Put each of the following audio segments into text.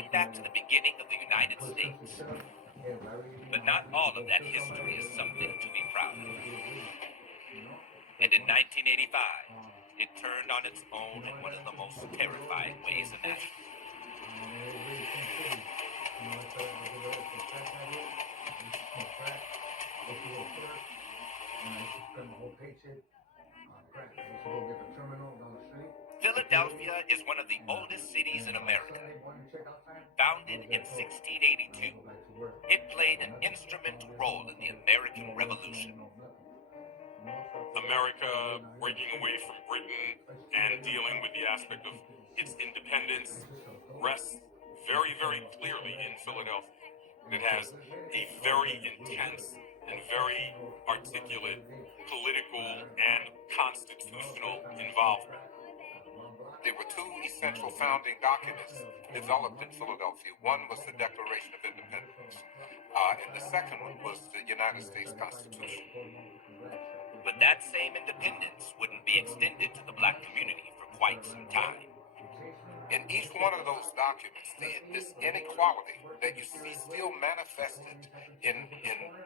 going back to the beginning of the United States. But not all of that history is something to be proud of. And in 1985, it turned on its own in one of the most terrifying ways imaginable. Philadelphia is one of the oldest cities in America. Founded in 1682, it played an instrumental role in the American Revolution. America breaking away from Britain and dealing with the aspect of its independence rests very, very clearly in Philadelphia. It has a very intense and very articulate political and constitutional involvement. There were two essential founding documents developed in Philadelphia. One was the Declaration of Independence, and the second one was the United States Constitution. But that same independence wouldn't be extended to the black community for quite some time. In each one of those documents, this inequality that you see still manifested in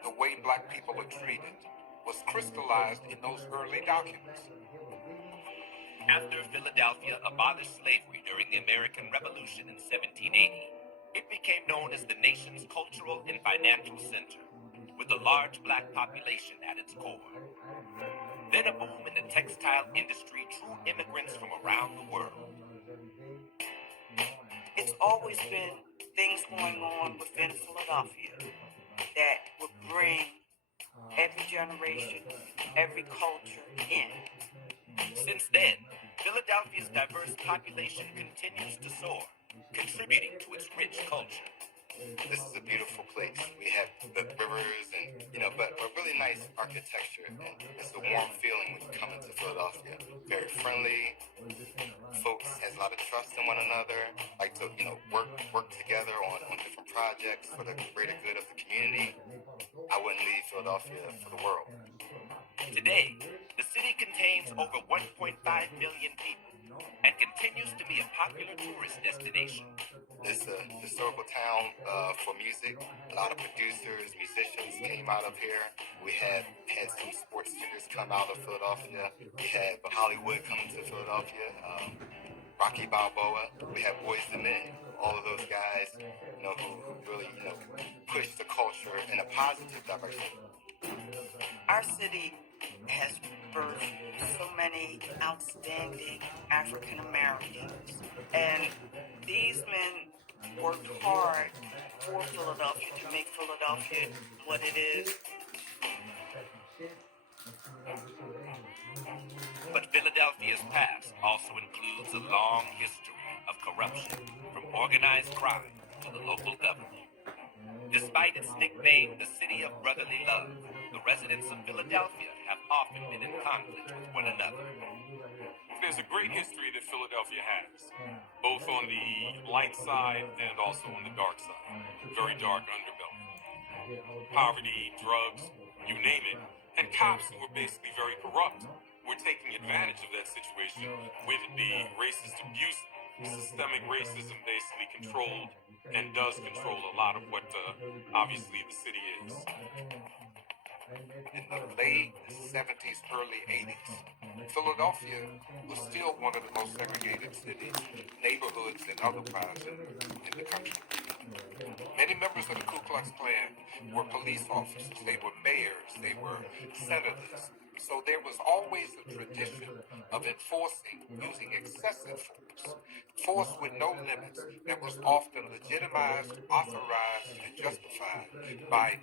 the way black people are treated was crystallized in those early documents. After Philadelphia abolished slavery during the American Revolution in 1780, it became known as the nation's cultural and financial center, with a large black population at its core. Then a boom in the textile industry drew immigrants from around the world. It's always been things going on within Philadelphia that would bring every generation, every culture in. Since then, Philadelphia's diverse population continues to soar, contributing to its rich culture. This is a beautiful place. We have the rivers and, but a really nice architecture. And it's a warm feeling when you come into Philadelphia. Very friendly. Folks has a lot of trust in one another. Like to, work together on different projects for the greater good of the community. I wouldn't leave Philadelphia for the world. Today, the city contains over 1.5 million people and continues to be a popular tourist destination. It's a historical town for music. A lot of producers, musicians came out of here. We had some sports figures come out of Philadelphia. We had Hollywood coming to Philadelphia. Rocky Balboa. We had Boys II Men. All of those guys, who really, pushed the culture in a positive direction. Our city has birthed so many outstanding African Americans, and these men worked hard for Philadelphia to make Philadelphia what it is. But Philadelphia's past also includes a long history of corruption, from organized crime to the local government. Despite its nickname, the City of Brotherly Love, the residents of Philadelphia have often been in conflict with one another. There's a great history that Philadelphia has, both on the light side and also on the dark side. Very dark underbelly. Poverty, drugs, you name it. And cops who were basically very corrupt were taking advantage of that situation with the racist abuse. Systemic racism basically controlled and does control a lot of what obviously the city is. In the late 70s, early 80s, Philadelphia was still one of the most segregated cities, neighborhoods, and otherwise in the country. Many members of the Ku Klux Klan were police officers, they were mayors, they were senators. So there was always a tradition of enforcing using excessive force with no limits that was often legitimized, authorized, and justified by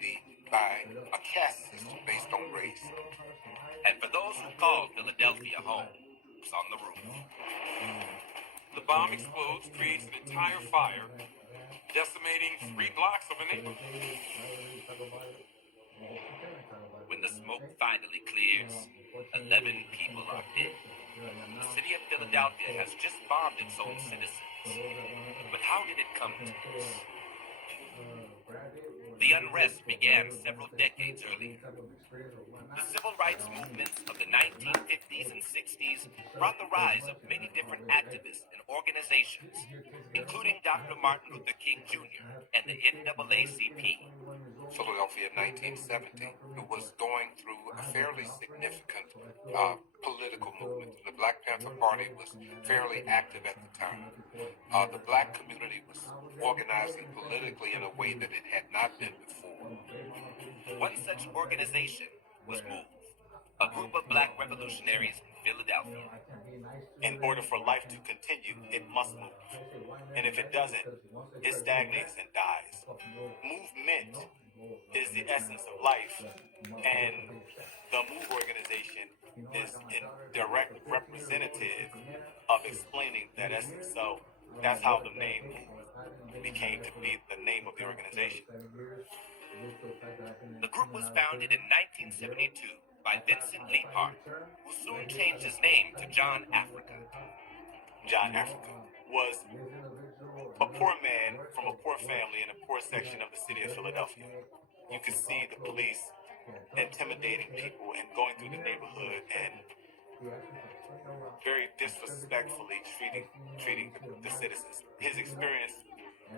a caste system based on race. And for those who call Philadelphia home, it's on the roof. The bomb explodes, creates an entire fire, decimating 3 blocks of a neighborhood. When the smoke finally clears, 11 people are dead. The city of Philadelphia has just bombed its own citizens. But how did it come to this? The The unrest began several decades earlier. The civil rights movements of the 1950s and 60s brought the rise of many different activists and organizations, including Dr. Martin Luther King Jr. and the NAACP. Philadelphia in 1970, it was going through a fairly significant political movement. The Black Panther Party was fairly active at the time. The black community was organizing politically in a way that it had not been before. One such organization was MOVE, a group of black revolutionaries in Philadelphia. In order for life to continue, it must move. And if it doesn't, it stagnates and dies. Movement is the essence of life, and the MOVE organization is a direct representative of explaining that essence. So that's how the name MOVE became to be the name of the organization. The group was founded in 1972 by Vincent Leaphart, who soon changed his name to John Africa. John Africa was a poor man from a poor family in a poor section of the city of Philadelphia. You could see the police intimidating people and going through the neighborhood and very disrespectfully treating the citizens. His experience,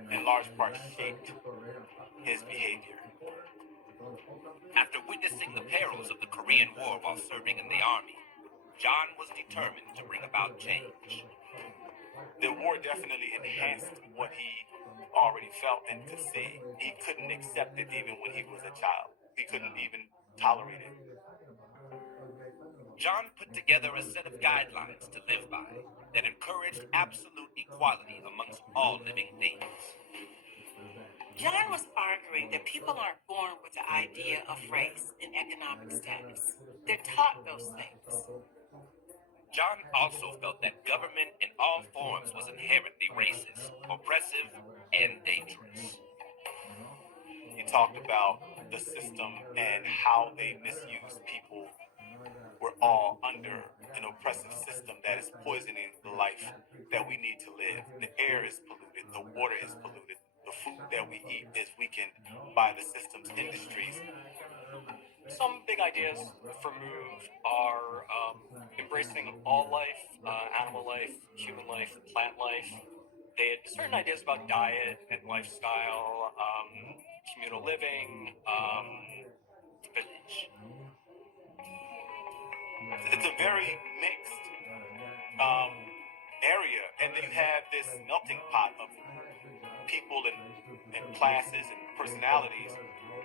in large part, shaped his behavior. After witnessing the perils of the Korean War while serving in the army, John was determined to bring about change. The war definitely enhanced what he already felt and could see. He couldn't accept it even when he was a child. He couldn't even tolerate it. John put together a set of guidelines to live by that encouraged absolute equality amongst all living things. John was arguing that people aren't born with the idea of race and economic status. They're taught those things. John also felt that government in all forms was inherently racist, oppressive, and dangerous. He talked about the system and how they misuse people. We're all under an oppressive system that is poisoning the life that we need to live. The air is polluted, the water is polluted, the food that we eat is weakened by the system's industries. Some big ideas for MOVE are embracing all life, animal life, human life, plant life. They had certain ideas about diet and lifestyle, communal living, village. It's a very mixed area, and then you have this melting pot of people and classes and personalities,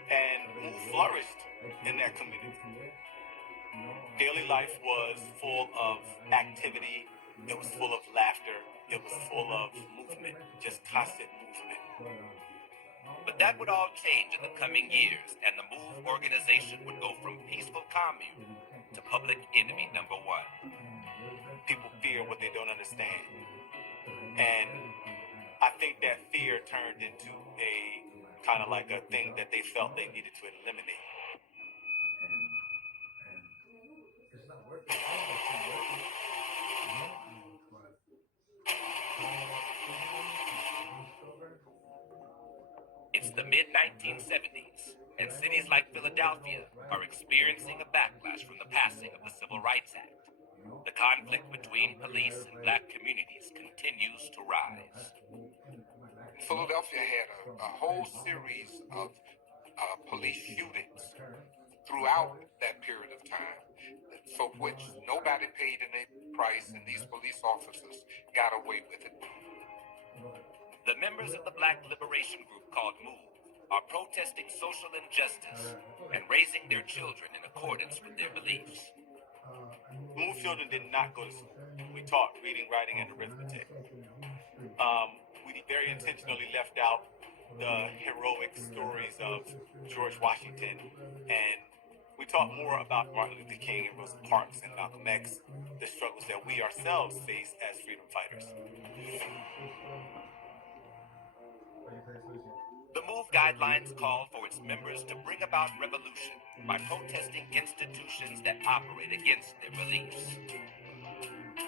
and MOVE flourished in that community. Daily life was full of activity, it was full of laughter, it was full of movement, just constant movement. But that would all change in the coming years, and the MOVE organization would go from peaceful commune to public enemy number one. People fear what they don't understand. And I think that fear turned into a kind of like a thing that they felt they needed to eliminate. It's the mid-1970s, and cities like Philadelphia are experiencing a backlash from the passing of the Civil Rights Act. The conflict between police and black communities continues to rise. Philadelphia had a whole series of police shootings throughout that period of time, for which nobody paid any price, and these police officers got away with it. The members of the Black Liberation Group called MOVE are protesting social injustice and raising their children in accordance with their beliefs. MOVE children did not go to school. We taught reading, writing, and arithmetic. We very intentionally left out the heroic stories of George Washington, and we taught more about Martin Luther King and Rosa Parks and Malcolm X, the struggles that we ourselves face as freedom fighters. The MOVE guidelines call for its members to bring about revolution by protesting institutions that operate against their beliefs.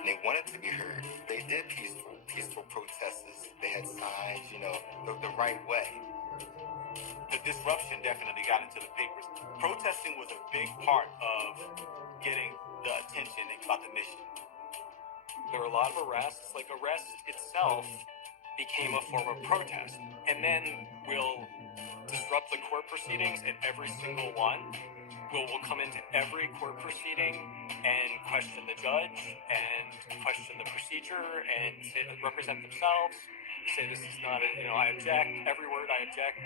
They wanted to be heard. They did peaceful protests. They had signs, the right way. The disruption definitely got into the papers. Protesting was a big part of getting the attention about the mission. There were a lot of arrests. Like, arrest itself became a form of protest. And then we'll disrupt the court proceedings at every single one. We'll come into every court proceeding and question the judge and question the procedure and represent themselves, say this is not I object, every word I object.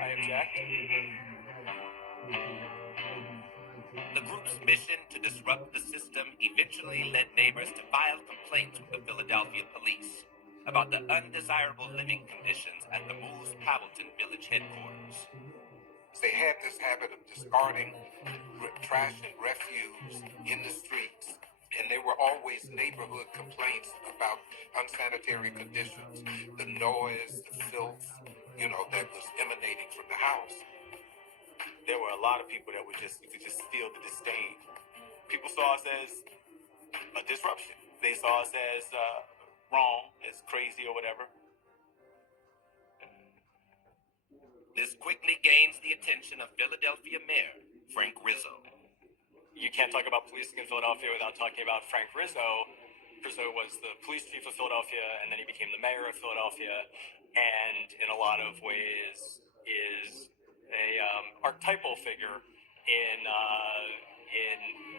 The group's mission to disrupt the system eventually led neighbors to file complaints with the Philadelphia police about the undesirable living conditions at the Moose Paddleton Village headquarters. They had this habit of discarding trash and refuse in the streets, and there were always neighborhood complaints about unsanitary conditions, the noise, the filth, that was emanating from the house. There were a lot of people that you could just feel the disdain. People saw us as a disruption. They saw us as wrong, as crazy or whatever. This quickly gains the attention of Philadelphia Mayor Frank Rizzo. You can't talk about policing in Philadelphia without talking about Frank Rizzo. Rizzo was the police chief of Philadelphia, and then he became the mayor of Philadelphia, and in a lot of ways is a archetypal figure in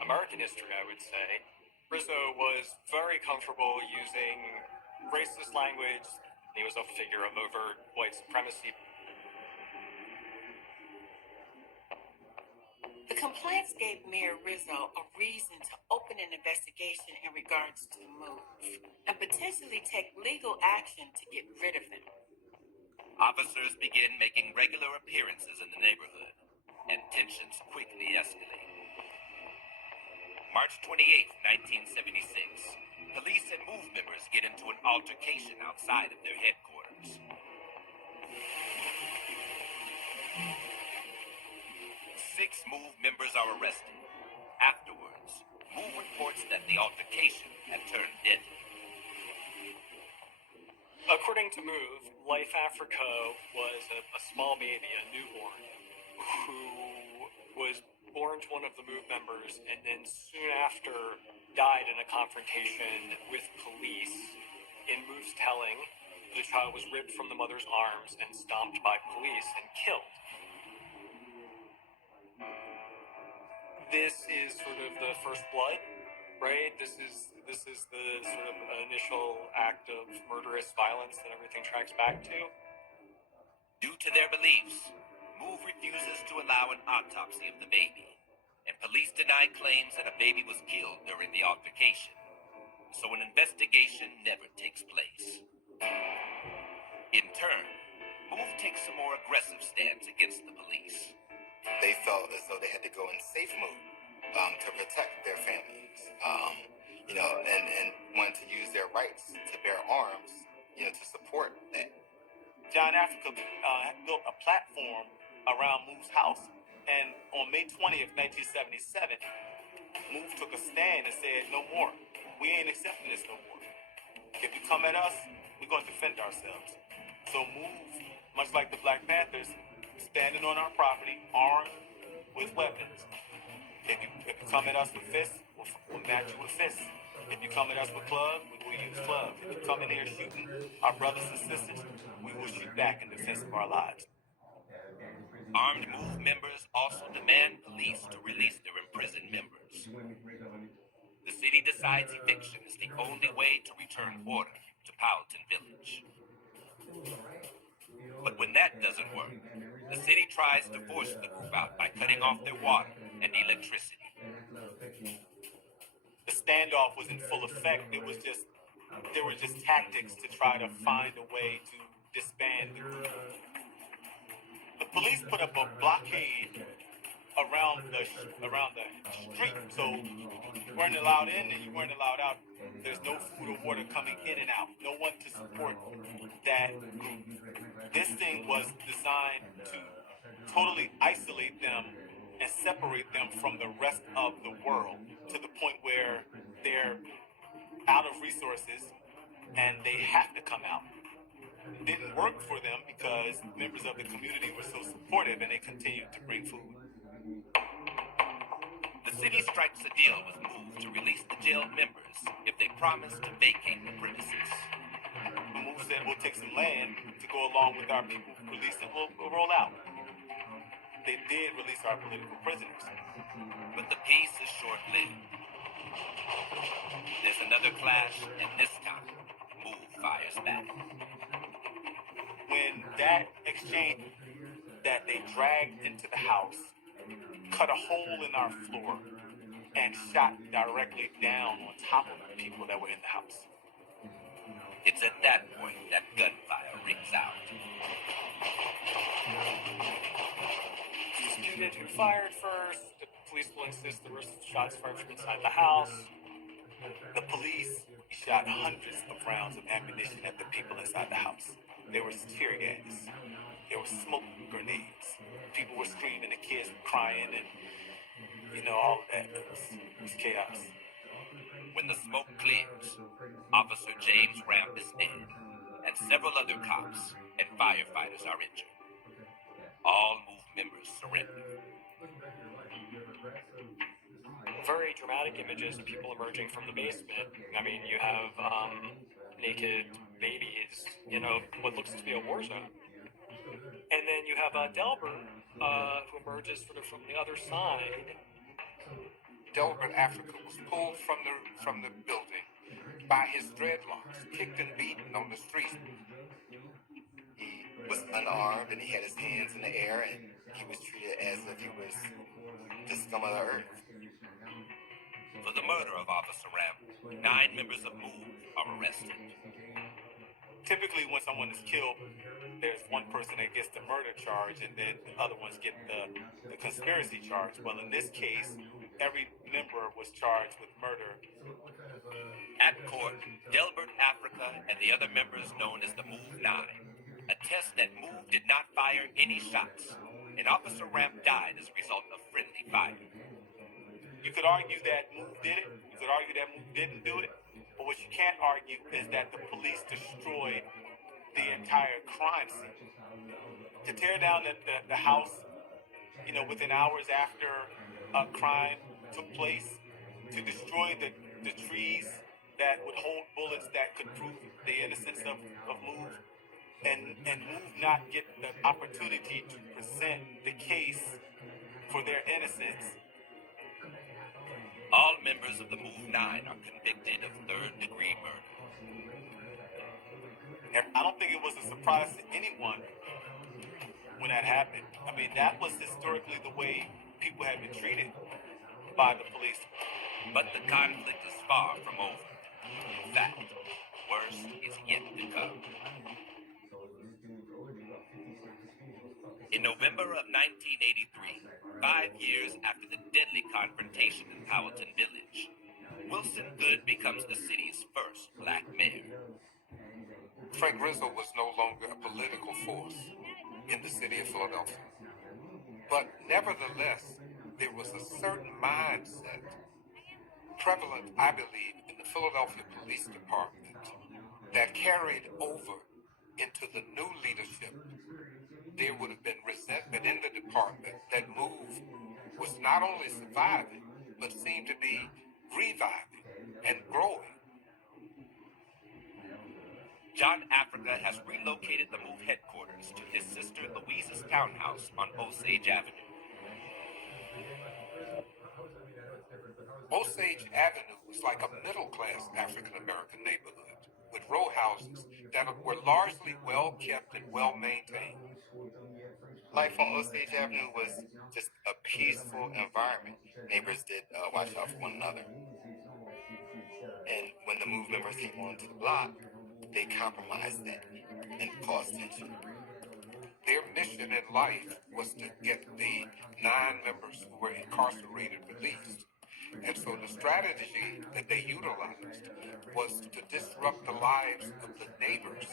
American history, I would say. Rizzo was very comfortable using racist language. He was a figure of overt white supremacy. The complaints gave Mayor Rizzo a reason to open an investigation in regards to the move and potentially take legal action to get rid of them. Officers begin making regular appearances in the neighborhood, and tensions quickly escalate. March 28, 1976, police and MOVE members get into an altercation outside of their headquarters. 6 MOVE members are arrested. Afterwards, MOVE reports that the altercation had turned deadly. According to MOVE, Life Africa was a small baby, a newborn, who was born to one of the MOVE members and then soon after died in a confrontation with police. In MOVE's telling, the child was ripped from the mother's arms and stomped by police and killed. This is sort of the first blood, right? This is the sort of initial act of murderous violence that everything tracks back to. Due to their beliefs, MOVE refuses to allow an autopsy of the baby, and police deny claims that a baby was killed during the altercation. So an investigation never takes place. In turn, MOVE takes a more aggressive stance against the police. They felt as though they had to go in safe mode to protect their families, and wanted to use their rights to bear arms, to support that. John Africa built a platform around MOVE's house, and on May 20th, 1977, MOVE took a stand and said, no more. We ain't accepting this no more. If you come at us, we're going to defend ourselves. So MOVE, much like the Black Panthers, standing on our property, armed with weapons. If you come at us with fists, we'll match you with fists. If you come at us with clubs, we will use clubs. If you come in here shooting our brothers and sisters, we will shoot back in defense of our lives. Armed MOVE members also demand police to release their imprisoned members. The city decides eviction is the only way to return order to Paddleton Village. But when that doesn't work, the city tries to force the group out by cutting off their water and electricity. The standoff was in full effect. There were just tactics to try to find a way to disband the group. The police put up a blockade around the street, so you weren't allowed in and you weren't allowed out. There's no food or water coming in and out. No one to support that group. This thing was designed to totally isolate them and separate them from the rest of the world to the point where they're out of resources and they have to come out. It didn't work for them because members of the community were so supportive, and they continued to bring food. The city strikes a deal with Move to release the jailed members if they promise to vacate the premises. Move said, we'll take some land to go along with our people release and we'll roll out. They did release our political prisoners. But the peace is short-lived. There's another clash, and this time, Move fires back. When that exchange that they dragged into the house cut a hole in our floor and shot directly down on top of the people that were in the house. It's at that point that gunfire rings out. Disputed who fired first. The police will insist there were shots fired from inside the house. The police shot hundreds of rounds of ammunition at the people inside the house. There was tear gas. There were smoke grenades. People were screaming, the kids were crying, and all of that. It was chaos. When the smoke clears, Officer James Ramp is dead, and several other cops and firefighters are injured. All Move members surrender. Very dramatic images of people emerging from the basement. I mean, you have naked babies, what looks to be a war zone. And then you have Delbert, who emerges sort of from the other side. Delbert Africa was pulled from the building by his dreadlocks, kicked and beaten on the street. He was unarmed and he had his hands in the air and he was treated as if he was the scum of the earth. For the murder of Officer Ramp, 9 members of Move are arrested. Typically, when someone is killed, there's one person that gets the murder charge and then the other ones get the conspiracy charge. Well, in this case, every member was charged with murder. At court, Delbert Africa and the other members known as the Move 9 attest that Move did not fire any shots, and Officer Ramp died as a result of friendly fire. You could argue that Move did it. You could argue that Move didn't do it. But what you can't argue is that the police destroyed the entire crime scene. To tear down the house, within hours after a crime took place, to destroy the trees that would hold bullets that could prove the innocence of Move, and Move not get the opportunity to present the case for their innocence. All members of the Move 9 are convicted of third-degree murder. And I don't think it was a surprise to anyone when that happened. I mean, that was historically the way people had been treated by the police. But the conflict is far from over. In fact, worse is yet to come. In November of 1983, 5 years after the deadly confrontation in Powelton Village, Wilson Good becomes the city's first black mayor. Frank Rizzo was no longer a political force in the city of Philadelphia. But nevertheless, there was a certain mindset prevalent, I believe, in the Philadelphia Police Department that carried over into the new leadership. There would have been resentment in the department that Move was not only surviving, but seemed to be reviving and growing. John Africa has relocated the Move headquarters to his sister Louise's townhouse on Osage Avenue. Osage Avenue was like a middle-class African-American neighborhood with row houses that were largely well-kept and well-maintained. Life on Osage Avenue was just a peaceful environment. Neighbors did watch out for one another. And when the Move members came onto the block, they compromised that and caused tension. Their mission in life was to get the 9 members who were incarcerated released. And so the strategy that they utilized was to disrupt the lives of the neighbors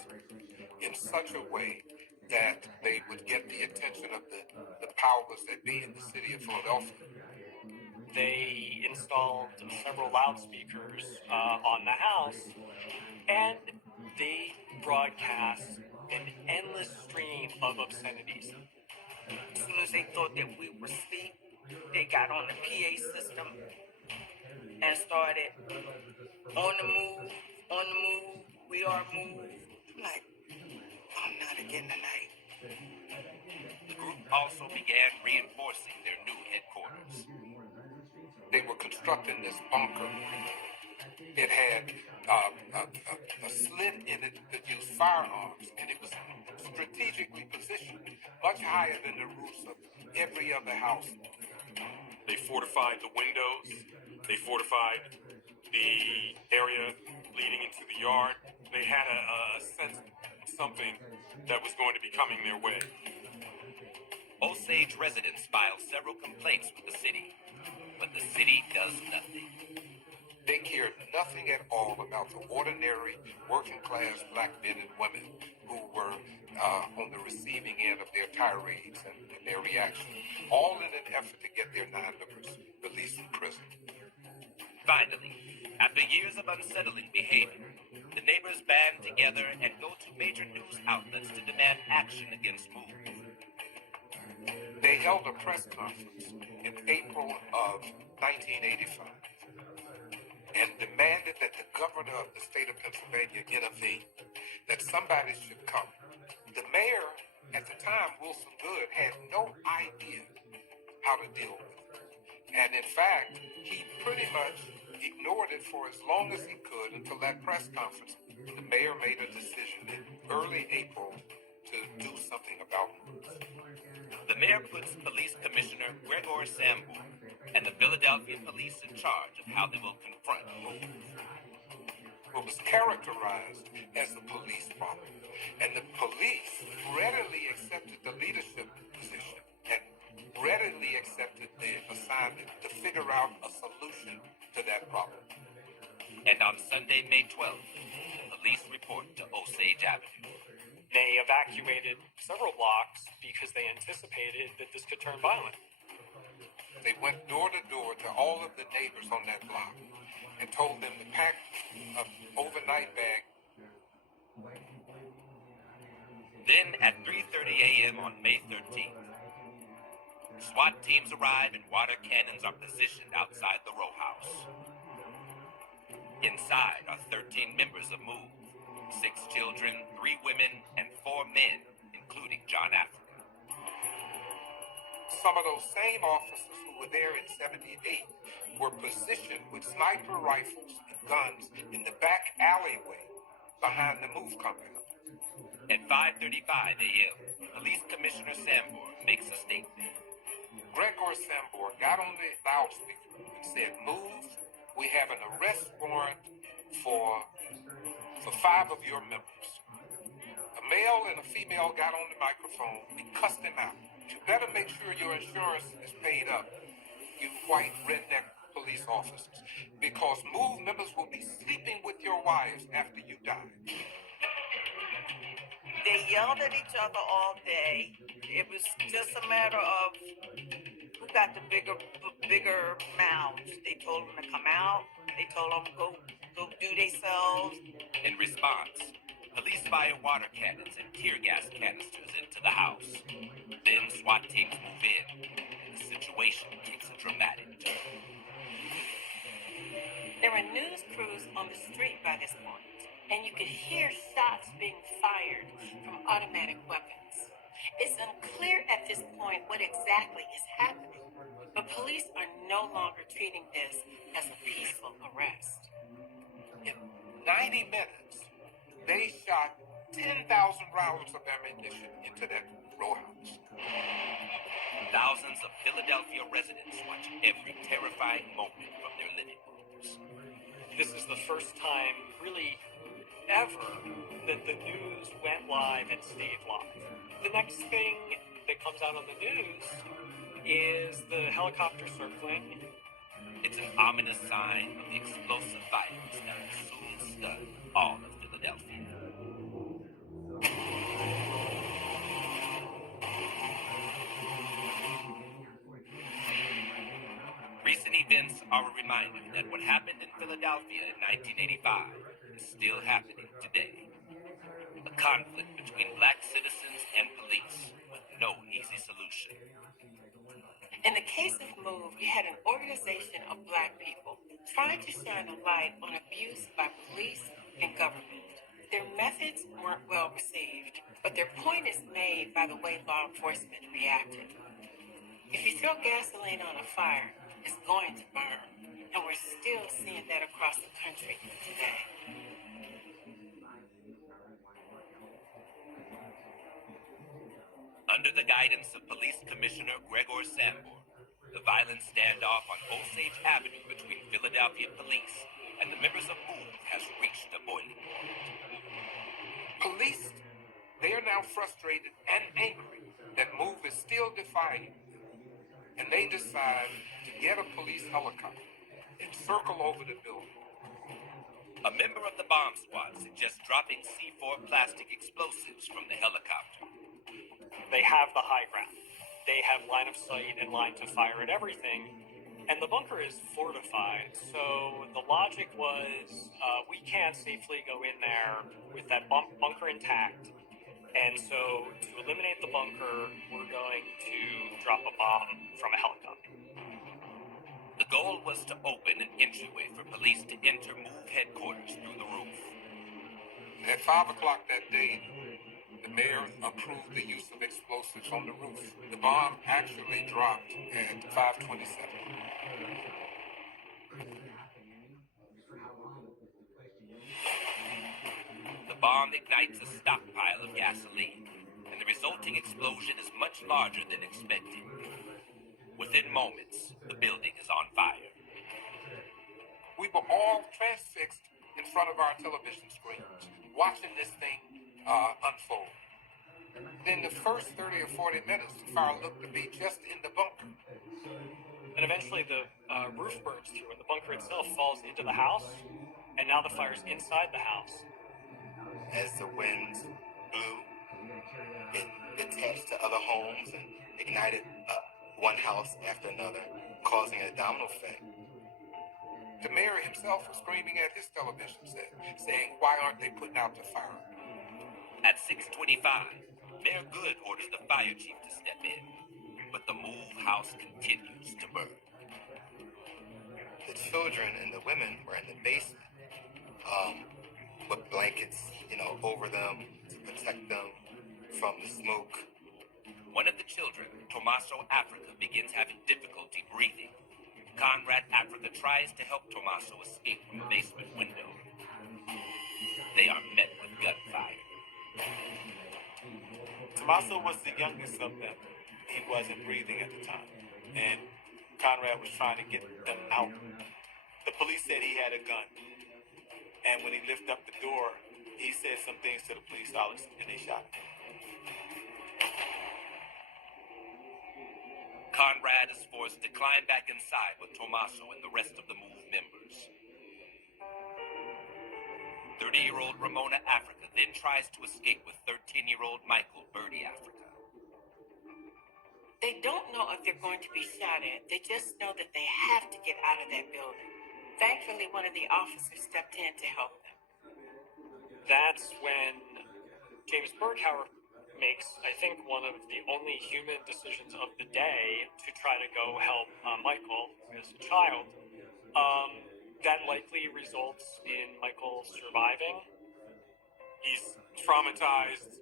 in such a way that they would get the attention of the powers that be in the city of Philadelphia. They installed several loudspeakers on the house, and they broadcast an endless stream of obscenities. As soon as they thought that we were asleep, they got on the PA system and started on the move, we are moved. I'm like, oh, not again tonight. The group also began reinforcing their new headquarters. They were constructing this bunker. It had a slit in it that used firearms, and it was strategically positioned much higher than the roofs of every other house. They fortified the windows. They fortified the area leading into the yard. They had a sense of something that was going to be coming their way. Osage residents filed several complaints with the city, but the city does nothing. They cared nothing at all about the ordinary working-class black men and women who were on the receiving end of their tirades and their reaction, all in an effort to get their non-members released from prison. Finally, after years of unsettling behavior, the neighbors band together and go to major news outlets to demand action against Move. They held a press conference in April of 1985 and demanded that the governor of the state of Pennsylvania intervene, that somebody should come. The mayor at the time, Wilson Good, had no idea how to deal with it. And in fact, he pretty much ignored it for as long as he could until that press conference. The mayor made a decision in early April to do something about it. The mayor puts Police Commissioner Gregor Sambu and the Philadelphia police in charge of how they will confront Move. What was characterized as the police problem. And the police readily accepted the leadership position and readily accepted the assignment to figure out a solution to that problem. And on Sunday, May 12th, the police report to Osage Avenue. They evacuated several blocks because they anticipated that this could turn violent. They went door to door to all of the neighbors on that block and told them to pack an overnight bag. Then at 3:30 a.m. on May 13th, SWAT teams arrive and water cannons are positioned outside the row house. Inside are 13 members of Move, 6 children, 3 women, and 4 men, including John Africa. Some of those same officers who were there in 78 were positioned with sniper rifles and guns in the back alleyway behind the Move company. At 5:35 a.m., Police Commissioner Sambor makes a statement. Gregor Sambor got on the loudspeaker and said, "Move, we have an arrest warrant for 5 of your members." A male and a female got on the microphone and cussed him out. "You better make sure your insurance is paid up, you white redneck police officers, because Move members will be sleeping with your wives after you die." They yelled at each other all day. It was just a matter of who got the bigger mouths. They told them to come out. They told them go do themselves. In response, police fire water cannons and tear gas canisters into the house. Then SWAT teams move in, and the situation takes a dramatic turn. There were news crews on the street by this point, and you could hear shots being fired from automatic weapons. It's unclear at this point what exactly is happening, but police are no longer treating this as a peaceful arrest. In 90 minutes, they shot 10,000 rounds of ammunition into that row house. Thousands of Philadelphia residents watch every terrifying moment from their living rooms. This is the first time, really, ever, that the news went live and stayed live. The next thing that comes out on the news is the helicopter circling. It's an ominous sign of the explosive violence that will soon stun all of Philadelphia. Recent events are a reminder that what happened in Philadelphia in 1985 is still happening today. A conflict between black citizens and police, with no easy solution. In the case of MOVE, you had an organization of black people trying to shine a light on abuse by police and government. Their methods weren't well received, but their point is made by the way law enforcement reacted. If you throw gasoline on a fire, it's going to burn, and we're still seeing that across the country today. Under the guidance of Police Commissioner Gregor Sambour, the violent standoff on Osage Avenue between Philadelphia police and the members of MOVE has reached a boiling point. Police, they are now frustrated and angry that MOVE is still defying them, and they decide to get a police helicopter and circle over the building. A member of the bomb squad suggests dropping C4 plastic explosives from the helicopter. They have the high ground. They have line of sight and line to fire at everything. And the bunker is fortified. So the logic was we can't safely go in there with that bunker intact. And so to eliminate the bunker, we're going to drop a bomb from a helicopter. The goal was to open an entryway for police to enter MOVE headquarters through the roof. At 5 o'clock that day, the mayor approved the use of explosives on the roof. The bomb actually dropped at 5:27. The bomb ignites a stockpile of gasoline, and the resulting explosion is much larger than expected. Within moments, the building is on fire. We were all transfixed in front of our television screens, watching this thing unfold. In the first 30 or 40 minutes, the fire looked to be just in the bunker. And eventually the roof burns through and the bunker itself falls into the house. And now the fire's inside the house. As the wind blew, it attached to other homes and ignited one house after another, causing a domino effect. The mayor himself was screaming at his television set, saying, "Why aren't they putting out the fire?" At 6:25, Mayor Good orders the fire chief to step in, but the MOVE house continues to burn. The children and the women were in the basement with blankets, over them to protect them from the smoke. One of the children, Tommaso Africa, begins having difficulty breathing. Conrad Africa tries to help Tommaso escape from the basement window. They are met with gunfire. Tommaso was the youngest of them. He wasn't breathing at the time, and Conrad was trying to get them out. The police said he had a gun, and when he lifted up the door, he said some things to the police officers, and they shot him. Conrad is forced to climb back inside with Tommaso and the rest of the MOVE members. 30-year-old Ramona Africa then tries to escape with 13-year-old Michael Birdie Africa. They don't know if they're going to be shot at. They just know that they have to get out of that building. Thankfully, one of the officers stepped in to help them. That's when James Berghauer makes, I think, one of the only human decisions of the day to try to go help Michael as a child. That likely results in Michael surviving. He's traumatized.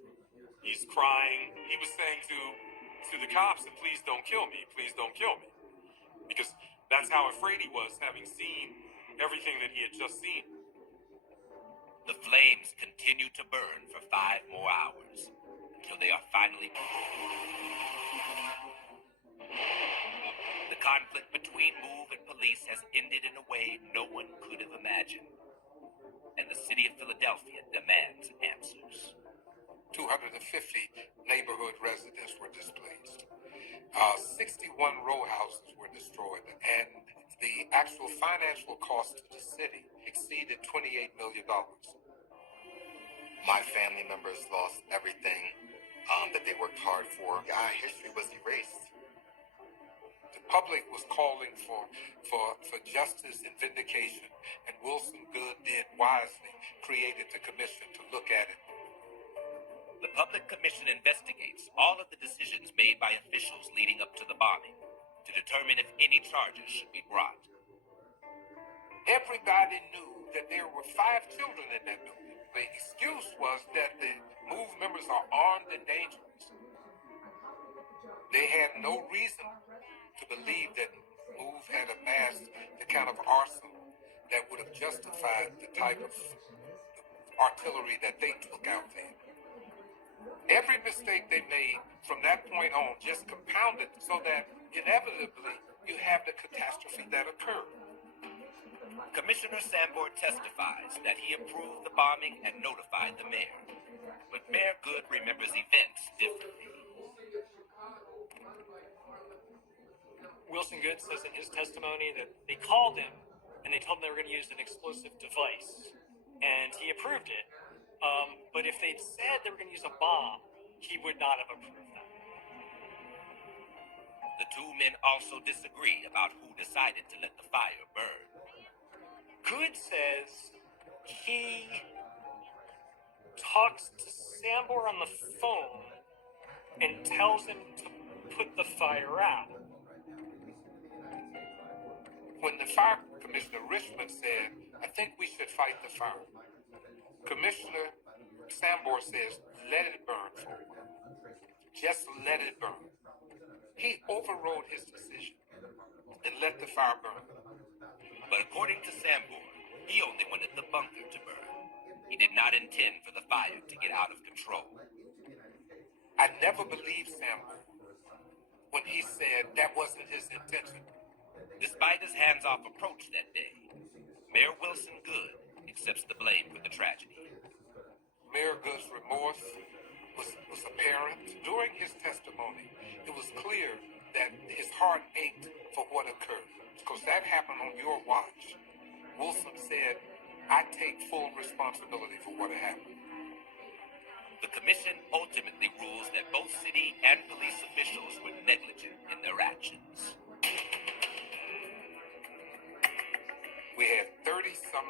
He's crying. He was saying to the cops, "Please don't kill me. Please don't kill me." Because that's how afraid he was, having seen everything that he had just seen. The flames continue to burn for 5 more hours until they are finally... The conflict between MOVE and police has ended in a way no one could have imagined. And the city of Philadelphia demands answers. 250 neighborhood residents were displaced. 61 row houses were destroyed, and the actual financial cost to the city exceeded $28 million. My family members lost everything that they worked hard for. Our history was erased. The public was calling for justice and vindication, and Wilson Good did wisely created the commission to look at it. The Public Commission investigates all of the decisions made by officials leading up to the bombing to determine if any charges should be brought. Everybody knew that there were 5 children in that building. The excuse was that the MOVE members are armed and dangerous. They had no reason to believe that MOVE had amassed the kind of arsenal that would have justified the type of artillery that they took out there. Every mistake they made from that point on just compounded so that inevitably you have the catastrophe that occurred. Commissioner Sambor testifies that he approved the bombing and notified the mayor. But Mayor Good remembers events differently. Wilson Good says in his testimony that they called him and they told him they were going to use an explosive device. And he approved it. But if they'd said they were going to use a bomb, he would not have approved that. The two men also disagree about who decided to let the fire burn. Good says he talks to Sambor on the phone and tells him to put the fire out. When the fire commissioner Richmond said, I think we should fight the fire, Commissioner Sambor says, let it burn for a while. Just let it burn. He overrode his decision and let the fire burn. But according to Sambor, he only wanted the bunker to burn. He did not intend for the fire to get out of control. I never believed Sambor when he said that wasn't his intention. Despite his hands-off approach that day, Mayor Wilson Good accepts the blame for the tragedy. Mayor Good's remorse was apparent. During his testimony, it was clear that his heart ached for what occurred, because that happened on your watch. Wilson said, I take full responsibility for what happened. The commission ultimately rules that both city and police officials were negligent in their actions. We had 30-some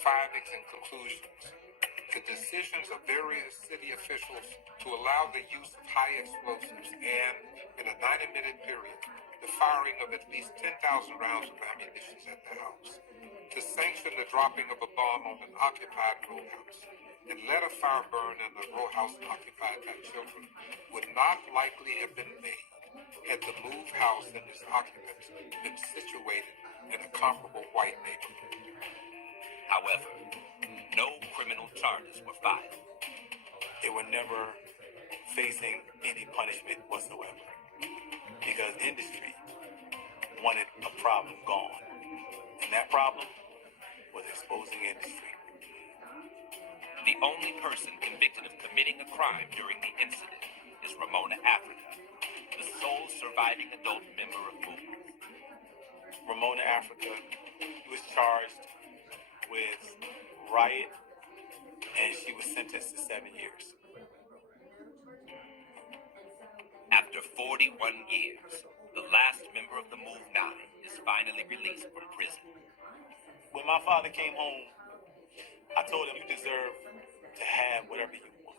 findings and conclusions. The decisions of various city officials to allow the use of high explosives and, in a 90-minute period, the firing of at least 10,000 rounds of ammunition at the house, to sanction the dropping of a bomb on an occupied row house, and let a fire burn in the row house occupied by children would not likely have been made had the MOVE house and its occupants been situated in a comparable white neighborhood. However, no criminal charges were filed. They were never facing any punishment whatsoever because industry wanted a problem gone. And that problem was exposing industry. The only person convicted of committing a crime during the incident is Ramona Africa, the sole surviving adult member of MOVE. Ramona Africa was charged with riot, and she was sentenced to 7 years. After 41 years, the last member of the MOVE 9 is finally released from prison. When my father came home, I told him, you deserve to have whatever you want.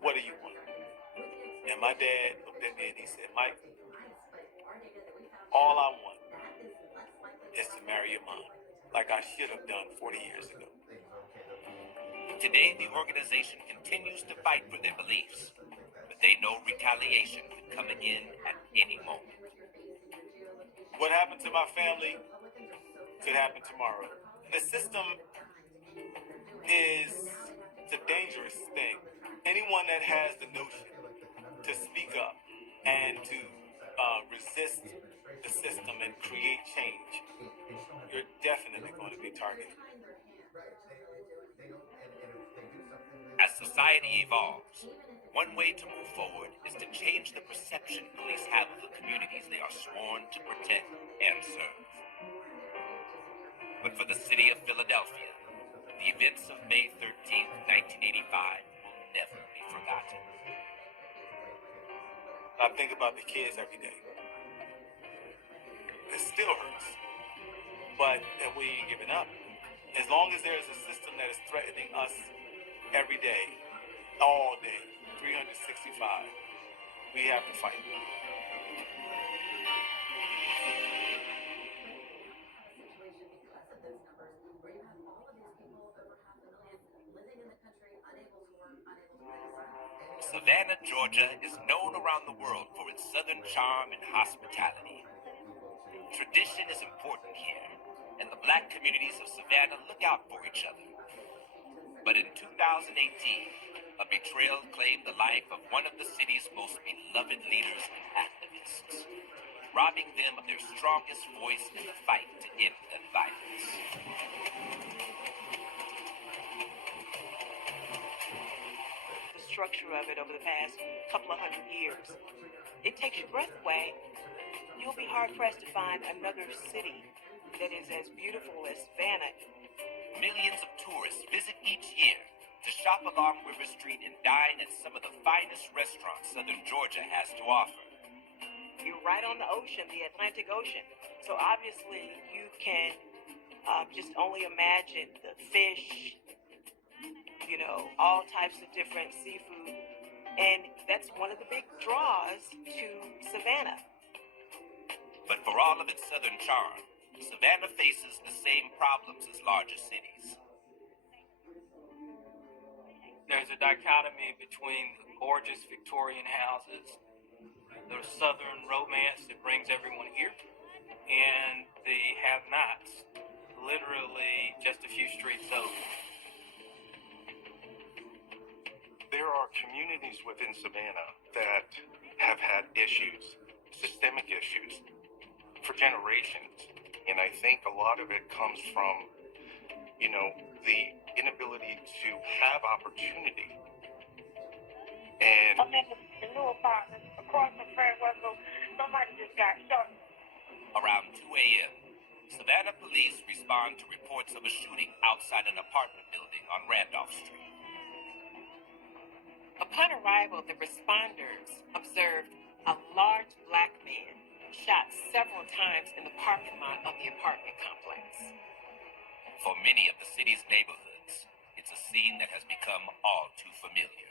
What do you want? And my dad looked at me and he said, Mike, all I want is to marry your mom, like I should have done 40 years ago. Today, the organization continues to fight for their beliefs, but they know retaliation could come again at any moment. What happened to my family could happen tomorrow. The system is a dangerous thing. Anyone that has the notion to speak up and to resist the system and create change, you're definitely going to be targeted. As society evolves, one way to move forward is to change the perception police have of the communities they are sworn to protect and serve. But for the city of Philadelphia, the events of May 13th, 1985 will never be forgotten. I think about the kids every day. It still hurts, but we ain't giving up. As long as there is a system that is threatening us every day, all day, 365. We have to fight. Savannah, Georgia is known around the world for its southern charm and hospitality. Tradition is important here, and the black communities of Savannah look out for each other. But in 2018, a betrayal claimed the life of one of the city's most beloved leaders and activists, robbing them of their strongest voice in the fight to end gun violence. The structure of it over the past couple of hundred years, it takes your breath away. You'll be hard-pressed to find another city that is as beautiful as Savannah. Millions of tourists visit each year to shop along River Street and dine at some of the finest restaurants southern Georgia has to offer. You're right on the ocean, the Atlantic Ocean. So obviously you can just only imagine the fish, all types of different seafood. And that's one of the big draws to Savannah. But for all of its southern charm, Savannah faces the same problems as larger cities. There's a dichotomy between the gorgeous Victorian houses, the southern romance that brings everyone here, and the have-nots, literally just a few streets over. There are communities within Savannah that have had issues, systemic issues, for generations. And I think a lot of it comes from, the inability to have opportunity. And I'm in the new apartment across the freeway, so somebody just got shot. Around 2 a.m., Savannah police respond to reports of a shooting outside an apartment building on Randolph Street. Upon arrival, the responders observed a large black man shot several times in the parking lot of the apartment complex. For many of the city's neighborhoods, it's a scene that has become all too familiar.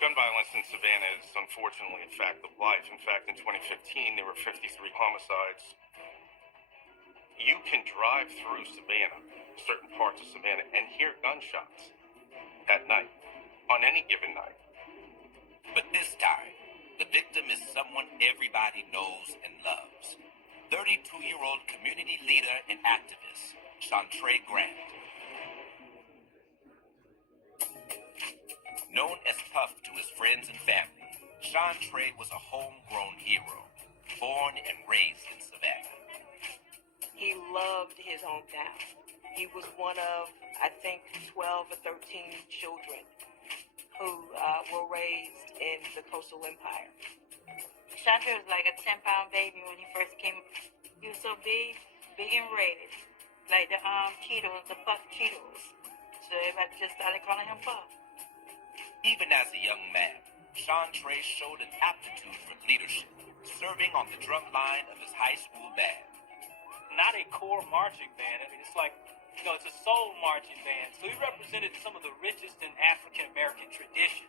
gun violence in Savannah is unfortunately a fact of life. In fact, in 2015, there were 53 homicides. You can drive through Savannah, certain parts of Savannah, and hear gunshots at night, on any given night. But this time, the victim is someone everybody knows and loves. 32-year-old community leader and activist, Chantre Grant. Known as Puff to his friends and family, Chantre was a homegrown hero, born and raised in Savannah. He loved his hometown. He was one of, I think, 12 or 13 children who were raised in the coastal empire. Chantre was like a 10-pound baby when he first came. He was so big and red, like the Cheetos, the Puff Cheetos. So everybody just started calling him Puff. Even as a young man, Chantre showed an aptitude for leadership, serving on the drum line of his high school band. Not a core marching band. I mean, it's like, it's a soul marching band. So he represented some of the richest in African-American tradition.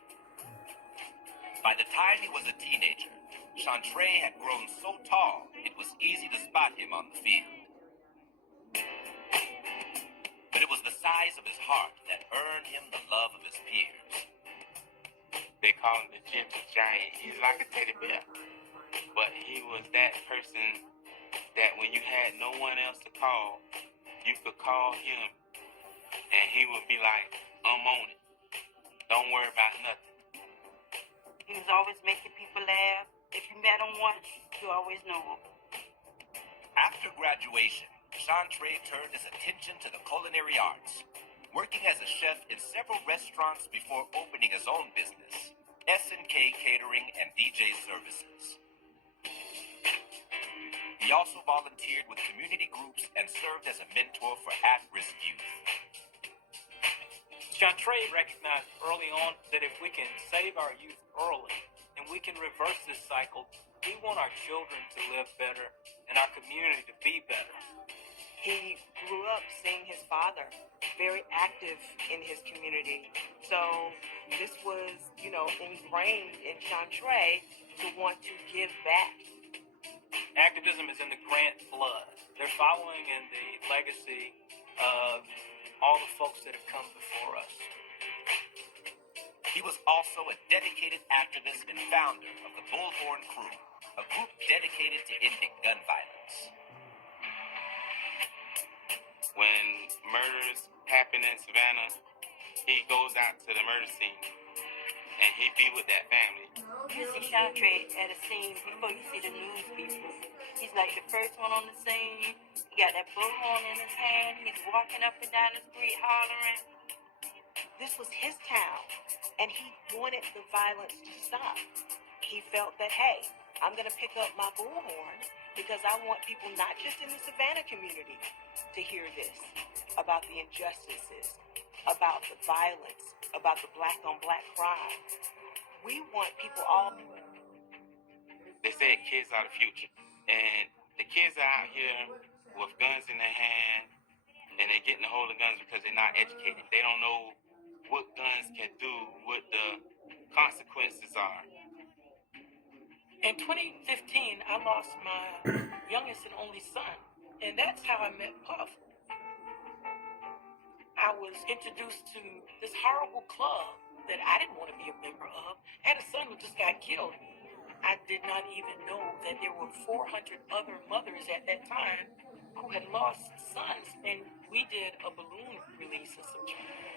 By the time he was a teenager, Chantre had grown so tall, it was easy to spot him on the field. But it was the size of his heart that earned him the love of his peers. They call him the gentle giant. He's like a teddy bear. But he was that person that when you had no one else to call, you could call him and he would be like, I'm on it. Don't worry about nothing. He was always making people laugh. If you met him once, you always know him. After graduation, Chantre turned his attention to the culinary arts, working as a chef in several restaurants before opening his own business, S&K Catering and DJ Services. He also volunteered with community groups and served as a mentor for at-risk youth. Chantre recognized early on that if we can save our youth early and we can reverse this cycle, we want our children to live better and our community to be better. He grew up seeing his father very active in his community. So This was, ingrained in Chantre to want to give back. Activism is in the Grant blood. They're following in the legacy of all the folks that have come before us. He was also a dedicated activist and founder of the Bullhorn Crew, a group dedicated to ending gun violence. When murders happen in Savannah, he goes out to the murder scene and he be with that family. You see Chantre at a scene before you see the news people. He's like the first one on the scene. He got that bullhorn in his hand. He's walking up and down the street hollering. This was his town, and he wanted the violence to stop. He felt that, hey, I'm going to pick up my bullhorn because I want people not just in the Savannah community to hear this, about the injustices, about the violence, about the black-on-black crime. We want people all... They said kids are the future. And the kids are out here with guns in their hand, and they're getting a hold of guns because they're not educated. They don't know what guns can do, what the consequences are. In 2015, I lost my youngest and only son, and that's how I met Puff. I was introduced to this horrible club that I didn't want to be a member of. I had a son who just got killed. I did not even know that there were 400 other mothers at that time who had lost sons, and we did a balloon release of some children.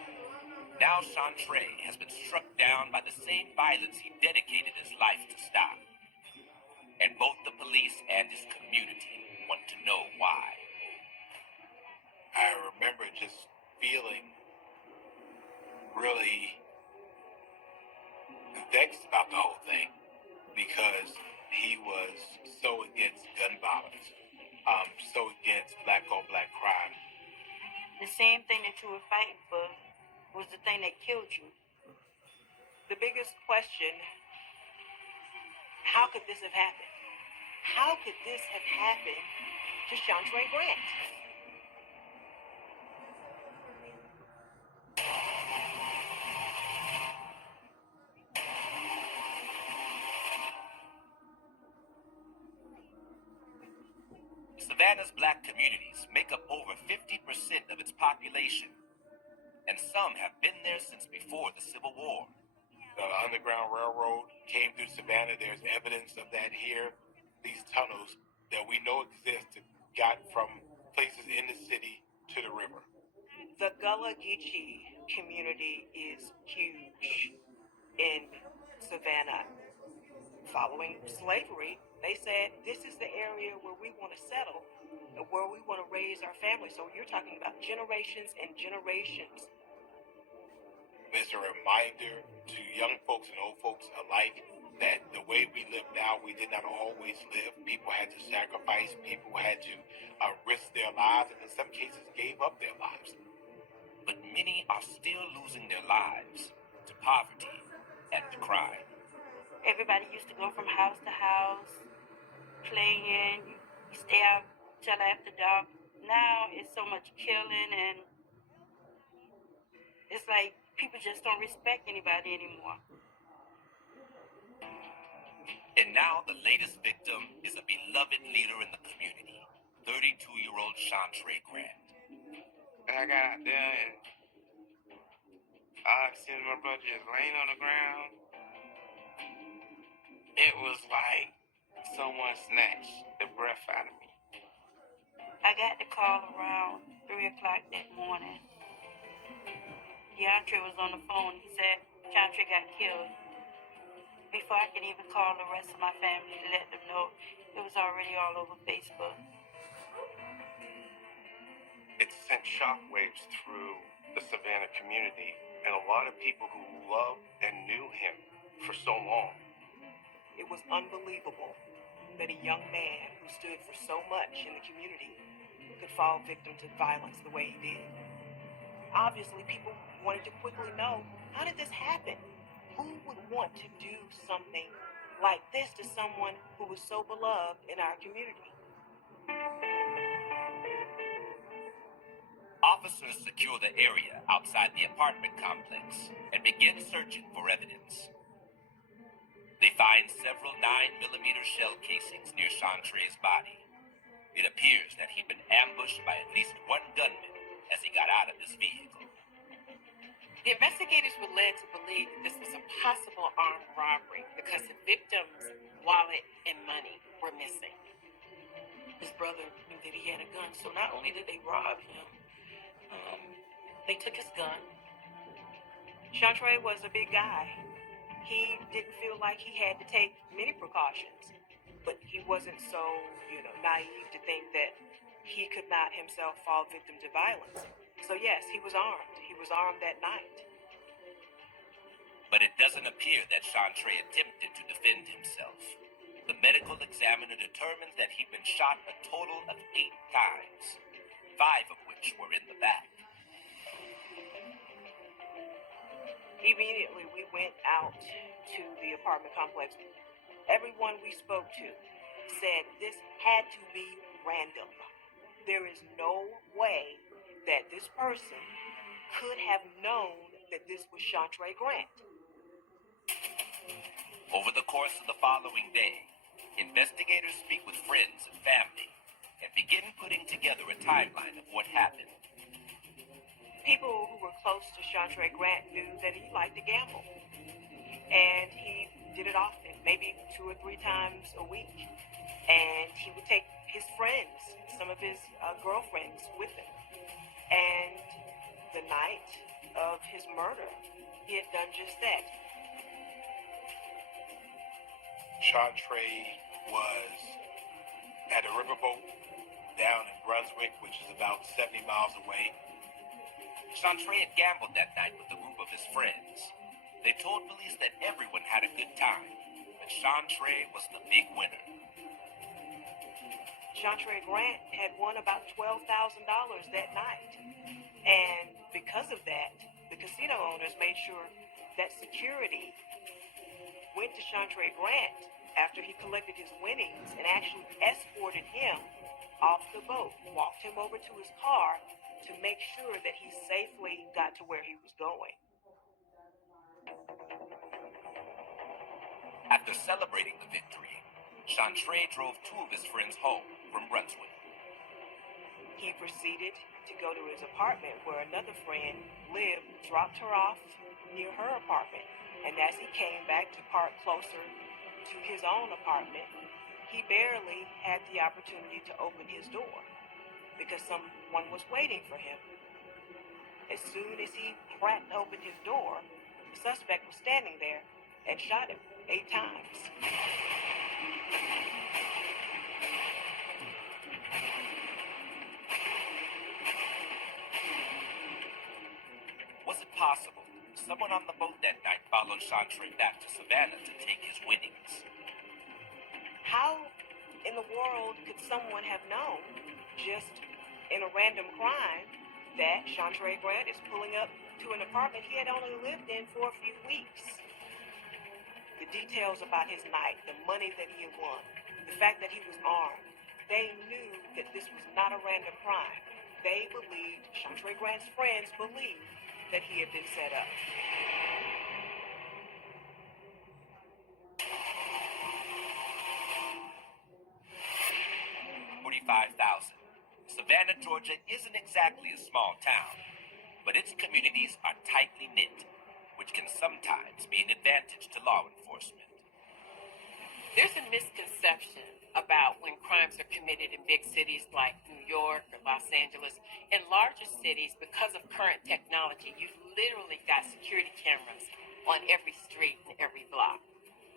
Now Chantre has been struck down by the same violence he dedicated his life to stop. And both the police and his community want to know why. I remember just feeling really vexed about the whole thing because he was so against gun violence, so against black-on-black crime. The same thing that you were fighting for was the thing that killed you. The biggest question, how could this have happened? How could this have happened to Chantre Grant? Savannah's black communities make up over 50% of its population, and some have been there since before the Civil War. The Underground Railroad came through Savannah. There's evidence of that here. These tunnels that we know exist got from places in the city to the river. The Gullah Geechee community is huge in Savannah. Following slavery, they said this is the area where we want to settle, where we want to raise our family. So you're talking about generations and generations. It's a reminder to young folks and old folks alike that the way we live now, we did not always live. People had to sacrifice. People had to risk their lives, and in some cases gave up their lives. But many are still losing their lives to poverty and to crime. Everybody used to go from house to house, playing, you stay out till after dark. Now it's so much killing, and it's like people just don't respect anybody anymore. And now the latest victim is a beloved leader in the community, 32-year-old Chantre Grant. And I got out there and I seen my brother just laying on the ground. It was like someone snatched the breath out of me. I got the call around 3 o'clock that morning. DeAndre was on the phone. He said Chantre got killed. Before I could even call the rest of my family to let them know, it was already all over Facebook. It sent shockwaves through the Savannah community, and a lot of people who loved and knew him for so long. It was unbelievable that a young man who stood for so much in the community could fall victim to violence the way he did. Obviously, people wanted to quickly know, how did this happen? Who would want to do something like this to someone who was so beloved in our community? Officers secure the area outside the apartment complex and begin searching for evidence. They find several 9mm shell casings near Chantray's body. It appears that he'd been ambushed by at least one gunman as he got out of his vehicle. The investigators were led to believe that this was a possible armed robbery because the victim's wallet and money were missing. His brother knew that he had a gun, so not only did they rob him, they took his gun. Chantray was a big guy. He didn't feel like he had to take many precautions, but he wasn't so, naive to think that he could not himself fall victim to violence. So yes, he was armed. He was armed that night. But it doesn't appear that Chantray attempted to defend himself. The medical examiner determines that he'd been shot a total of 8 times, 5 of which were in the back. Immediately, we went out to the apartment complex. Everyone we spoke to said this had to be random. There is no way that this person could have known that this was Chantray Grant. Over the course of the following day, investigators speak with friends and family and begin putting together a timeline of what happened. People who were close to Chantray Grant knew that he liked to gamble. And he did it often, maybe 2 or 3 times a week. And he would take his friends, some of his girlfriends with him. And the night of his murder, he had done just that. Chantray was at a riverboat down in Brunswick, which is about 70 miles away. Chantray had gambled that night with a group of his friends. They told police that everyone had a good time, but Chantray was the big winner. Chantray Grant had won about $12,000 that night. And because of that, the casino owners made sure that security went to Chantray Grant after he collected his winnings and actually escorted him off the boat, walked him over to his car to make sure that he safely got to where he was going. After celebrating the victory, Chantray drove 2 of his friends home from Brunswick. He proceeded to go to his apartment where another friend lived, dropped her off near her apartment, and as he came back to park closer to his own apartment, he barely had the opportunity to open his door because someone was waiting for him. As soon as he cracked open his door, the suspect was standing there and shot him 8 times. Was it possible someone on the boat that night followed Chantray back to Savannah to take his winnings? How in the world could someone have known, just in a random crime, that Chantray Grant is pulling up to an apartment he had only lived in for a few weeks? The details about his night, the money that he had won, the fact that he was armed, they knew that this was not a random crime. They believed, Chantray Grant's friends believed, that he had been set up. $45,000. Savannah, Georgia isn't exactly a small town, but its communities are tightly knit, which can sometimes be an advantage to law enforcement. There's a misconception about when crimes are committed in big cities like New York or Los Angeles. In larger cities, because of current technology, you've literally got security cameras on every street and every block.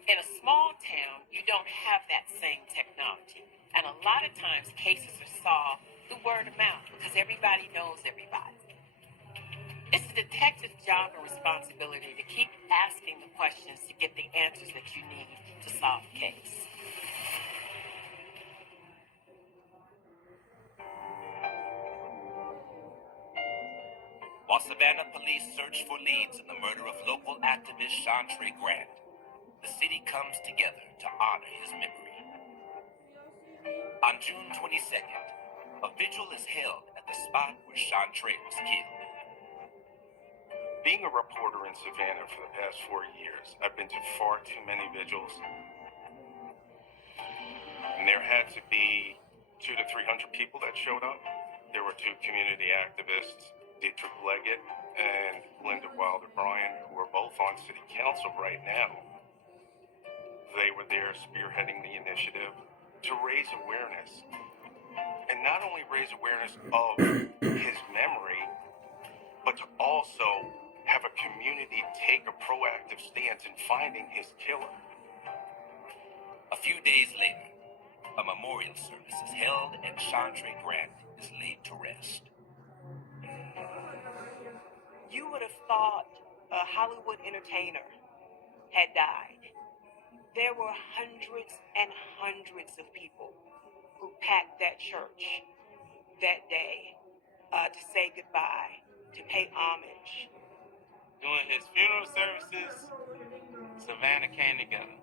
In a small town, you don't have that same technology. And a lot of times, cases are solved through word of mouth because everybody knows everybody. It's the detective's job and responsibility to keep asking the questions to get the answers that you need to solve the case. While Savannah police search for leads in the murder of local activist Chantray Grant, the city comes together to honor his memory. On June 22nd, a vigil is held at the spot where Chantre was killed. Being a reporter in Savannah for the past 4 years, I've been to far too many vigils. And there had to be 200 to 300 people that showed up. There were 2 community activists, Dietrich Leggett and Linda Wilder Bryan, who are both on city council right now. They were there spearheading the initiative to raise awareness. And not only raise awareness of his memory, but to also have a community take a proactive stance in finding his killer. A few days later, a memorial service is held and Chantre Grant is laid to rest. You would have thought a Hollywood entertainer had died. There were hundreds and hundreds of people who packed that church that day to say goodbye, to pay homage. During his funeral services, Savannah came together.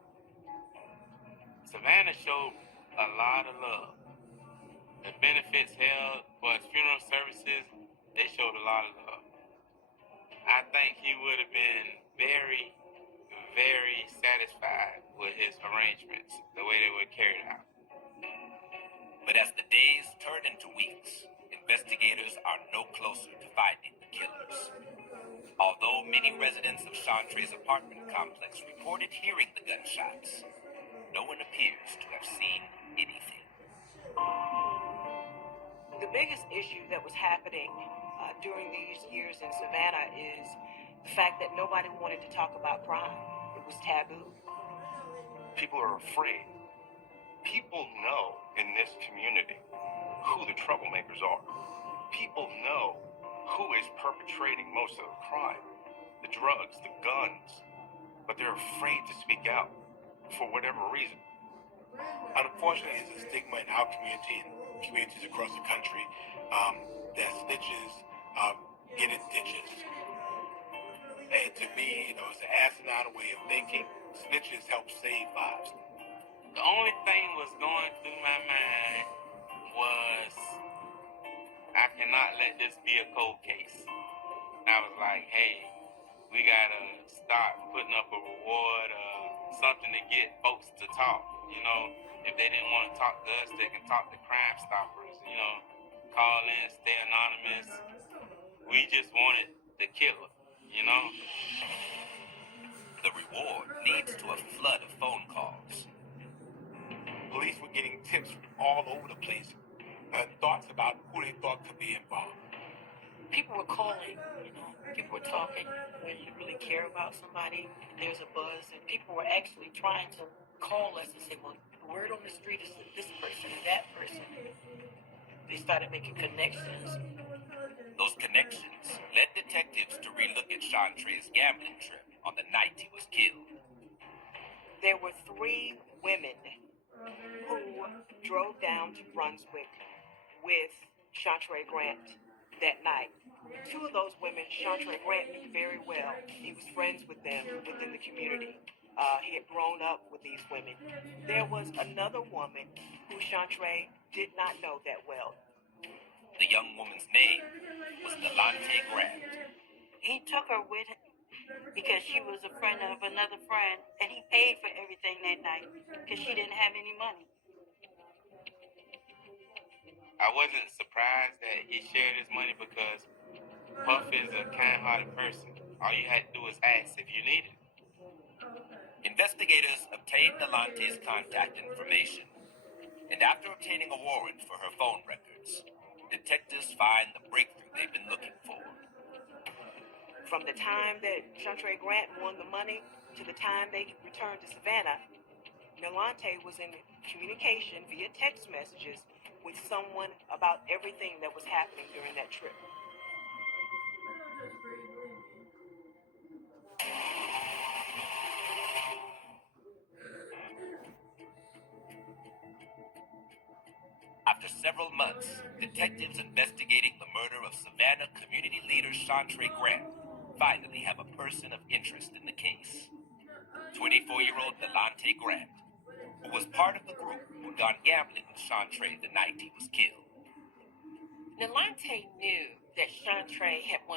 Savannah showed a lot of love. The benefits held for his funeral services, they showed a lot of love. I think he would have been very, very satisfied with his arrangements, the way they were carried out. But as the days turn into weeks, investigators are no closer to finding the killers. Although many residents of Chantre's apartment complex reported hearing the gunshots, no one appears to have seen anything. The biggest issue that was happening during these years in Savannah is the fact that nobody wanted to talk about crime. It was taboo. People are afraid. People know in this community who the troublemakers are. People know who is perpetrating most of the crime, the drugs, the guns, but they're afraid to speak out for whatever reason. Unfortunately, there's a stigma in our community and communities across the country that snitches get in ditches. And to me, it's an asinine way of thinking. Snitches help save lives. The only thing was going through my mind was, I cannot let this be a cold case. I was like, hey, we gotta start putting up a reward, something to get folks to talk. If they didn't want to talk to us, they can talk to Crime Stoppers. Call in, stay anonymous. We just wanted the killer. The reward leads to a flood of phone calls. Police were getting tips from all over the place, thoughts about who they thought could be involved. People were calling, people were talking. When you really care about somebody, there's a buzz, and people were actually trying to call us and say, well, the word on the street is that this person and that person. They started making connections. Those connections led detectives to relook at Chantre's gambling trip on the night he was killed. There were 3 women who drove down to Brunswick with Chantre Grant that night. 2 of those women, Chantre Grant knew very well. He was friends with them within the community. He had grown up with these women. There was another woman who Chantre did not know that well. The young woman's name was Delante Grant. He took her with him because she was a friend of another friend, and he paid for everything that night because she didn't have any money. I wasn't surprised that he shared his money because Puff is a kind-hearted person. All you had to do was ask if you needed it. Investigators obtained Delante's contact information, and after obtaining a warrant for her phone records, detectives find the breakthrough they've been looking for. From the time that Chantre Grant won the money to the time they returned to Savannah, Delante was in communication via text messages with someone about everything that was happening during that trip. After several months, detectives investigating the murder of Savannah community leader Chantre Grant finally have a person of interest in the case. 24-year-old Delante Grant, who was part of the group who'd gone gambling with Chantre the night he was killed. Nalante knew that Chantre had won